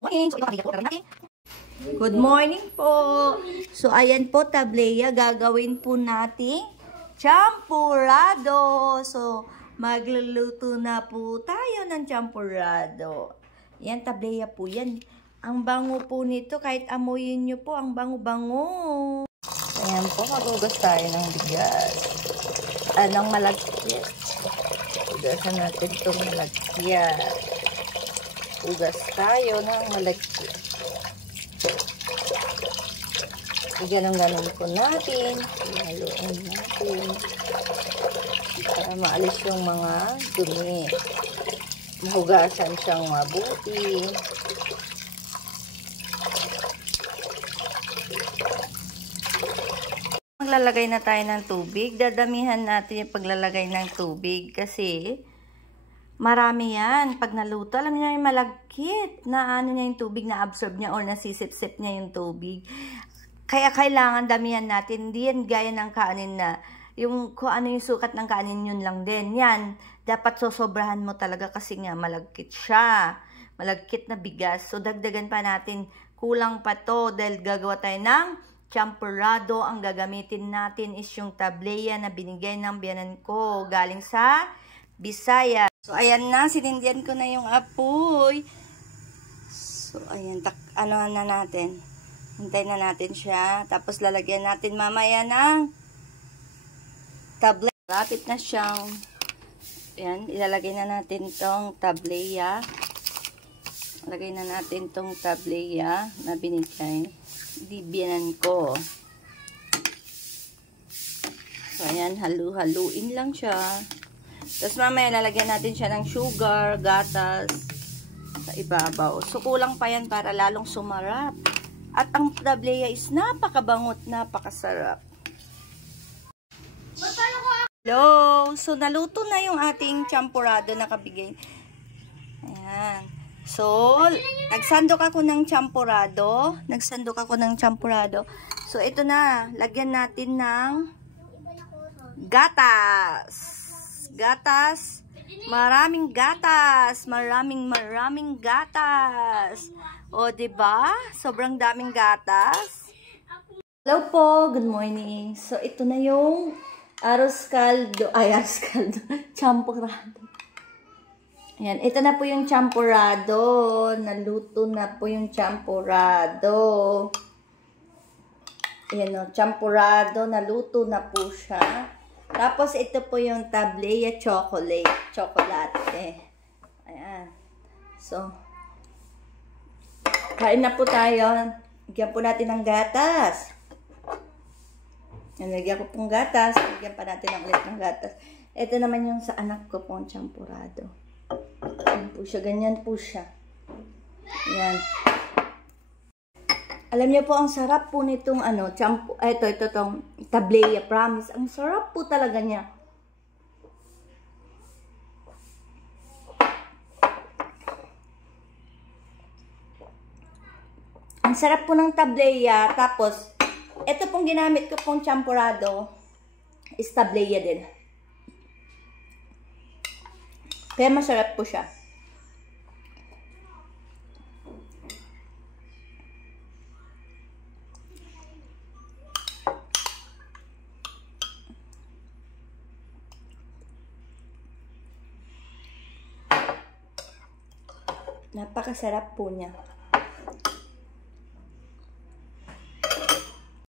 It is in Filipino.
Good morning po. So, ayan po, tableya. Gagawin po nating champurrado. So, magluluto na po tayo ng champurrado. Yan, tableya po yan. Ang bango po nito, kahit amoyin nyo po, ang bango-bango. Ayan po, magugas tayo ng bigas. Anong malagkit? Ugasan natin itong malagkit. Ugas tayo ng malagkit. Ganun-ganun po natin. Haluin natin. Para maalis yung mga dumi. Mahugasan siyang mabuti. Maglalagay na tayo ng tubig. Dadamihan natin yung paglalagay ng tubig kasi marami yan. Pag naluto, alam niyo yung malagkit na ano niya yung tubig, na absorb niya or nasisip-sip niya yung tubig. Kaya kailangan damihan natin. Hindi yan gaya ng kanin na yung kung ano yung sukat ng kanin, yun lang din. Yan, dapat sosobrahan mo talaga kasi nga malagkit siya. Malagkit na bigas. So dagdagan pa natin. Kulang pa to dahil gagawa tayo ng champurrado. Ang gagamitin natin is yung tableya na binigay ng biyanan ko. Galing sa Bisaya. So ayan na, sinindihan ko na yung apoy. So ayan, ano na natin. Hintayin na natin siya. Tapos lalagyan natin mamaya ng tableya. Lapit na siyang. Ayan, ilalagay na natin tong tableya. Lagay na natin tong tableya na binigay. Biyanan ko. So ayan, halu-haluin lang siya. Tapos mamaya lalagyan natin siya ng sugar, gatas sa ibabaw. So kulang pa yan para lalong sumarap. At ang tableya is napakabangot, napakasarap. Hello! So, naluto na yung ating champurrado na kabigay. Ayan. So, nagsandok ako ng champurrado. So, ito na. Lagyan natin ng gatas. Gatas. Maraming gatas. Maraming gatas. O, diba? Sobrang daming gatas. Hello po. Good morning. So, ito na yung arroz caldo. Ay, arroz caldo. Champurrado. Ayan. Ito na po yung champurrado. Naluto na po yung champurrado. Ayan o. Champurrado. Naluto na po siya. Tapos, ito po yung tableya chocolate. Ayan. So, kain na po tayo. Lagyan po natin ng gatas. Lagyan ko pong gatas. Lagyan pa natin ng ulit ng gatas. Ito naman yung sa anak ko pong champurrado. Ayan po siya. Ganyan po siya. Ayan. Alam niyo po, ang sarap po nitong ano, ito tong tableya, promise. Ang sarap po talaga niya. Ang sarap po ng tableya. Tapos, ito pong ginamit ko pong champurrado is tableya din. Kaya masarap po siya. Napakasarap po niya.